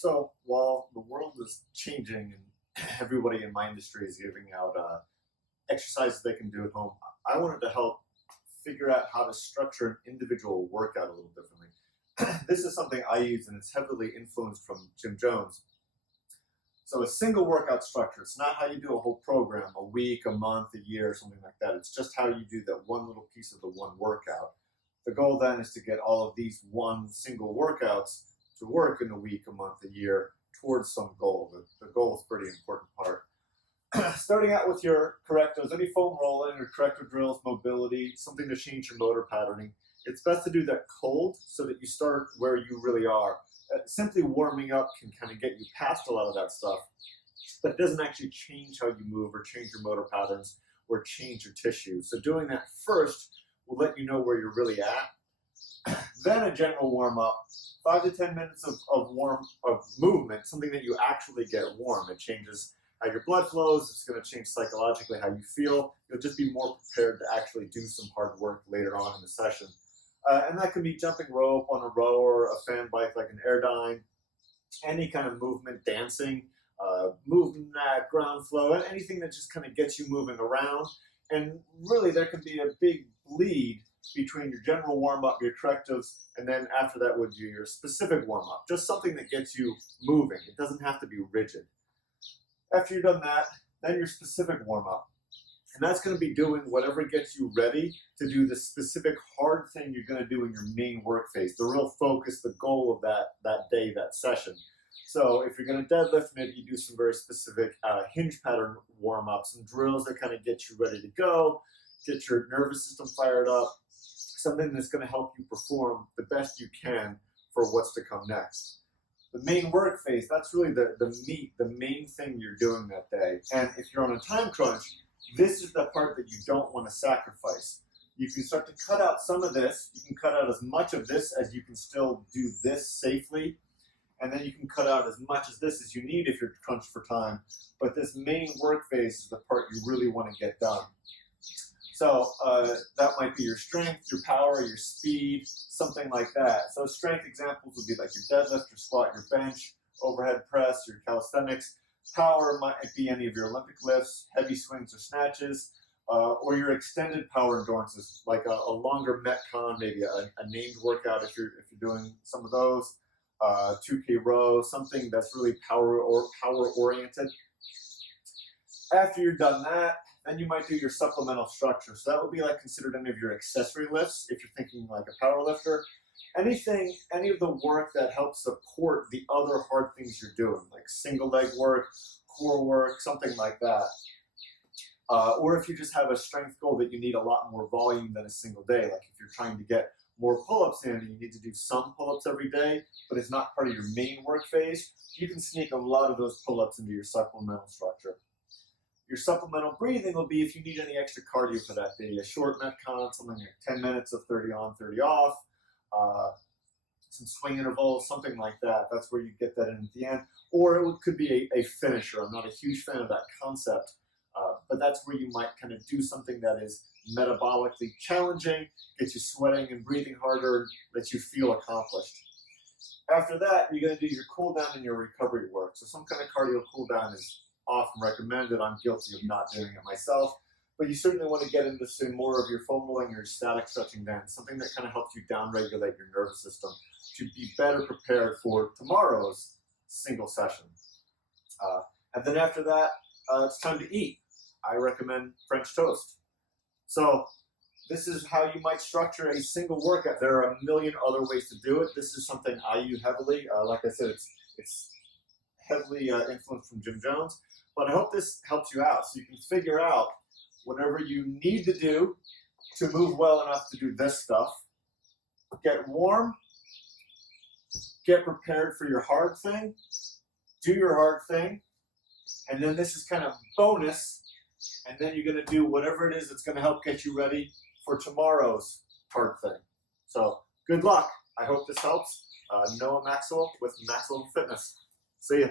So while the world is changing and everybody in my industry is giving out exercises they can do at home, I wanted to help figure out how to structure an individual workout a little differently. This is something I use, and it's heavily influenced from GymJones. So a single workout structure, it's not how you do a whole program, a week, a month, a year, something like that. It's just how you do that one little piece of the one workout. The goal then is to get all of these one single workouts to work in a week, a month, a year towards some goal. The goal is a pretty important part. Starting out with your correctives, any foam rolling or corrective drills, mobility, something to change your motor patterning. It's best to do that cold so that you start where you really are. Simply warming up can kind of get you past a lot of that stuff, but it doesn't actually change how you move or change your motor patterns or change your tissue. So doing that first will let you know where you're really at. Then a general warm-up, 5 to 10 minutes of movement, something that you actually get warm. It changes how your blood flows. It's going to change psychologically how you feel. You'll just be more prepared to actually do some hard work later on in the session. And that can be jumping rope on a rower, a fan bike like an airdyne, any kind of movement, dancing, moving that ground flow, and anything that just kind of gets you moving around. And really there can be a big bleed between your general warm-up, your correctives, and then after that would be your specific warm-up. Just something that gets you moving. It doesn't have to be rigid. After you've done that, then your specific warm-up. And that's going to be doing whatever gets you ready to do the specific hard thing you're going to do in your main work phase, the real focus, the goal of that day, that session. So if you're going to deadlift, maybe you do some very specific hinge pattern warm-ups, some drills that kind of get you ready to go, get your nervous system fired up, something that's going to help you perform the best you can for what's to come next. The main work phase, that's really the meat, the main thing you're doing that day. And if you're on a time crunch, this is the part that you don't want to sacrifice. You can start to cut out some of this. You can cut out as much of this as you can still do this safely. And then you can cut out as much of this as you need if you're crunched for time. But this main work phase is the part you really want to get done. So that might be your strength, your power, your speed, something like that. So strength examples would be like your deadlift, your squat, your bench, overhead press, your calisthenics. Power might be any of your Olympic lifts, heavy swings or snatches, or your extended power endurances, like a longer MetCon, maybe a named workout if you're doing some of those, 2K row, something that's really power oriented. After you're done that, then you might do your supplemental structure. So that would be like considered any of your accessory lifts if you're thinking like a power lifter. Any of the work that helps support the other hard things you're doing, like single leg work, core work, something like that. Or if you just have a strength goal that you need a lot more volume than a single day, like if you're trying to get more pull-ups in and you need to do some pull-ups every day, but it's not part of your main work phase, you can sneak a lot of those pull-ups into your supplemental structure. Your supplemental breathing will be if you need any extra cardio for that day, a short MetCon, something like 10 minutes of 30 on, 30 off, some swing intervals, something like that. That's where you get that in at the end. Or it could be a finisher. I'm not a huge fan of that concept, but that's where you might kind of do something that is metabolically challenging, gets you sweating and breathing harder, lets you feel accomplished. After that, you're going to do your cool down and your recovery work. So some kind of cardio cool down is often recommended. I'm guilty of not doing it myself. But you certainly want to get into some more of your foam rolling, your static stretching then, something that kind of helps you downregulate your nervous system to be better prepared for tomorrow's single session. And then after that, it's time to eat. I recommend French toast. So this is how you might structure a single workout. There are a million other ways to do it. This is something I use heavily. Like I said, it's heavily influenced from GymJones. But I hope this helps you out so you can figure out whatever you need to do to move well enough to do this stuff. Get warm, get prepared for your hard thing, do your hard thing, and then this is kind of bonus, and then you're going to do whatever it is that's going to help get you ready for tomorrow's hard thing. So good luck. I hope this helps. Noah Maxwell with Maxwell Fitness. See ya.